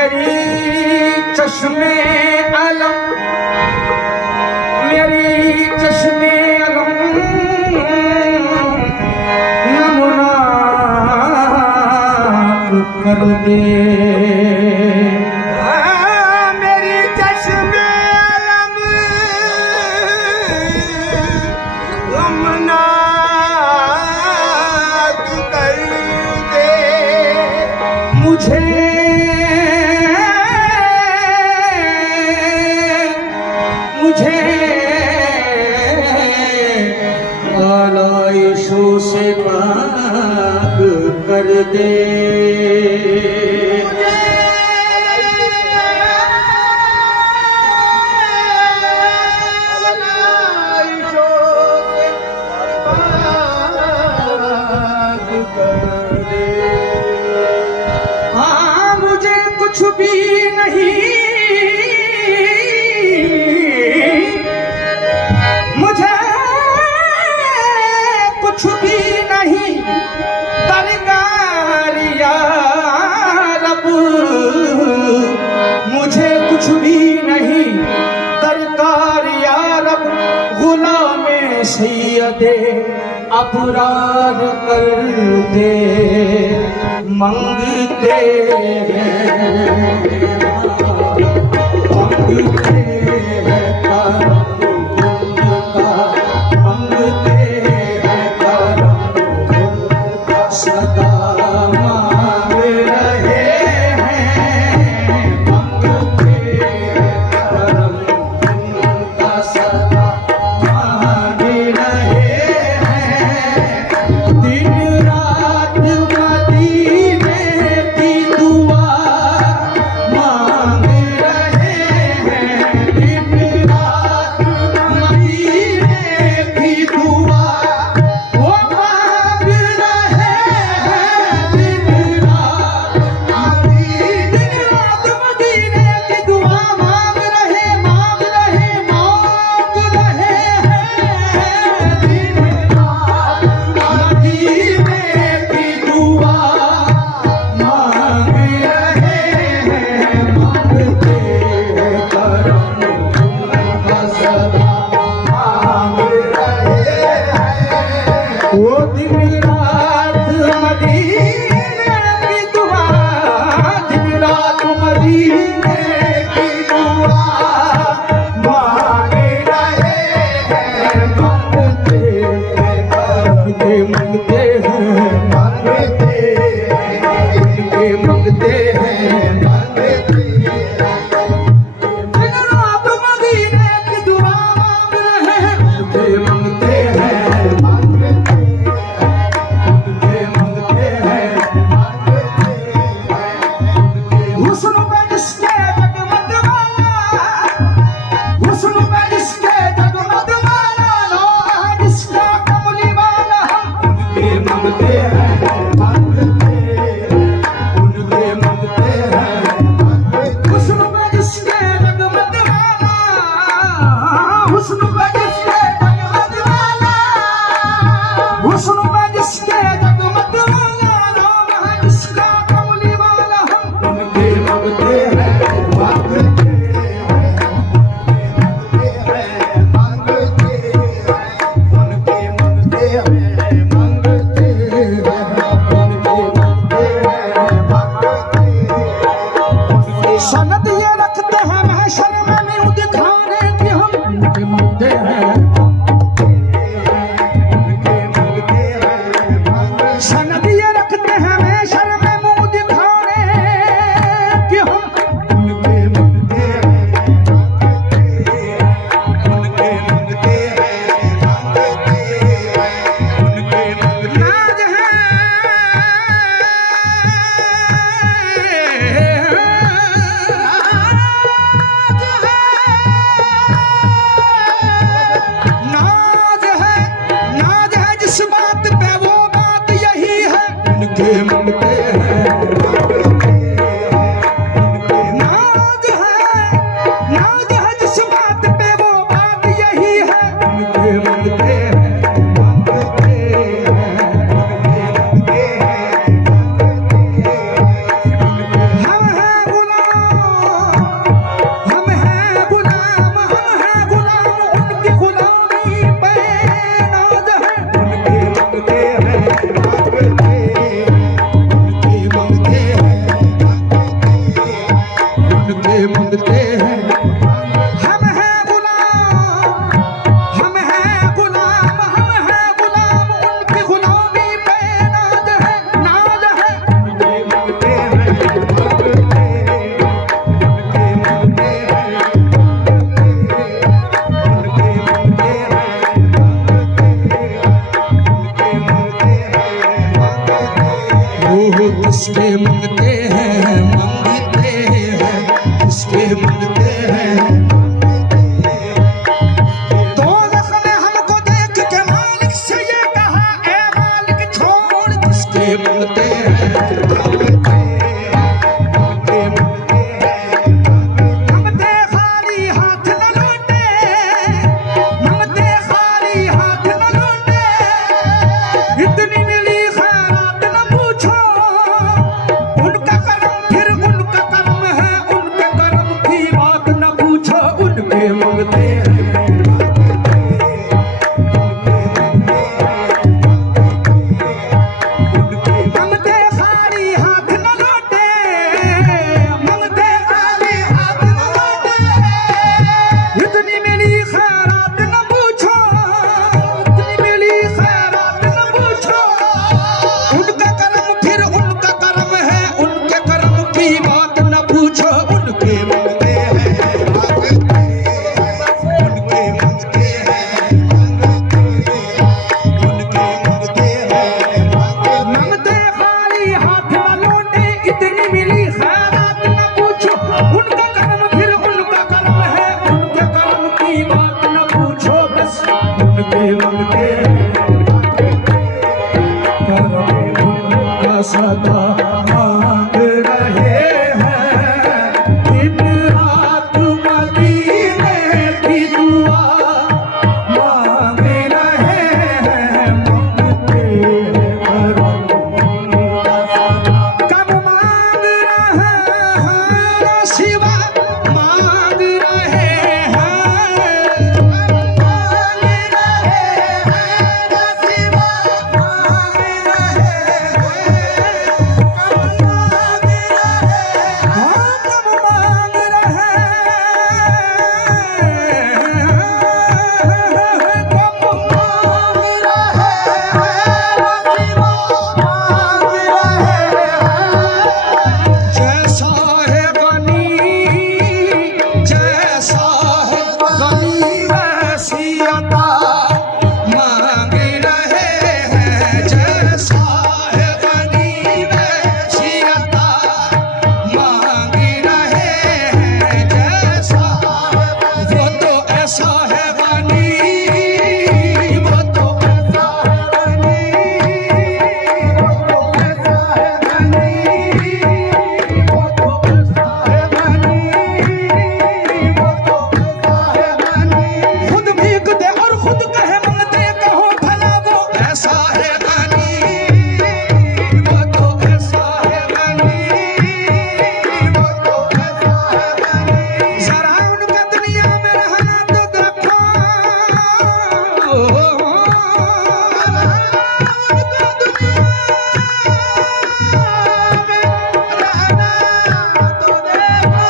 मेरी चश्मे अलम, मेरी चश्मे अलम नमूनाक कर दे। मेरी चश्मे अलम नमूनाक कर दे। मुझे आलाइशों से पाक कर दे। हाँ मुझे कुछ भी नहीं, मुझे कुछ भी नहीं दरकार या रब, मुझे कुछ भी नहीं दरकार या रब। गुलामे सैयदे अबरार कर दे। मंगते मंगते हैं करम उनका, मंगते हैं करम उनका, सदा मांग रहे हैं। मंगते हैं करम उनका, सदा मांग रहे हैं। दिन रात मदीने की दुआ मांग रहे हैं। दिन रात मदीने की दुआ वो मांग रहे हैं। दिन रात मदीने की दुआ मांग रहे, मांग रहे, मांग रहे हैं। दिन रात मदीने की दुआ मांग रहे हैं। मांगते हैं करम उनका, सदा मांग रहे हैं। वो दिन रात मदीने की दुआ, दिन रात मदीने की दुआ मांग रहे हैं। मांगते हैं, मांगते मंगते हैं, मांगते मंगते हैं, मांगते दिन रात मदीने की दुआ मांग रहे हैं। मांगते मंगते हैं, मांगते मंगते हैं, हुस्न पे जिसके जगमग वाला, हुस्न पे जिसके जगमग वाला, लो है जिसका कमली वाला। उनके मंगते हैं, मांगते उनके मंगते हैं। हुस्न पे जिसके जगमग वाला, हुस्न पे जिसके जगमग वाला, हुस्न पे जिसके जगमग वाला, लो है जिसका कमली वाला। उनके मंगते हैं, मांगते सनद ये रखते हैं महशर में न्यू दिखाने की, हम उनके मंगते हैं। सनद ये रखते हैं महशर में मुंह दिखाने की, हम उनके मंगते हैं। उनके मंगते हैं, उनके नाज है। नाज है मंगते हैं हम हैं गुलाम हम हैं गुलाम उनकी गुलामी पे नाज है उनके मंगते हैं किसके मंगते हैं मंगते हैं किसके मंगते हैं तो ने हमको देख के मालिक से ये कहा ए मालिक छोड़ किसके मंगते हैं मंगते खाली हाथ न लौटे मंगते खाली हाथ न लौटे इतनी मिली खैरात न पूछो उनका करम फिर उनका करम है उनके करम की बात न पूछो उनके मंगते हैं मंगते खाली हाथ न लौटे मंगते खाली हाथ न लौटे इतनी मिली खैरात न पूछो इतनी मिली खैरात न पूछो उनका करम फिर उनका करम है उनके करम की बात न पूछो उनके मंगते हैं उनके मंगते हैं उनके मंगते हैं मंगते खाली हाथ न लौटे इतनी मिली खैरात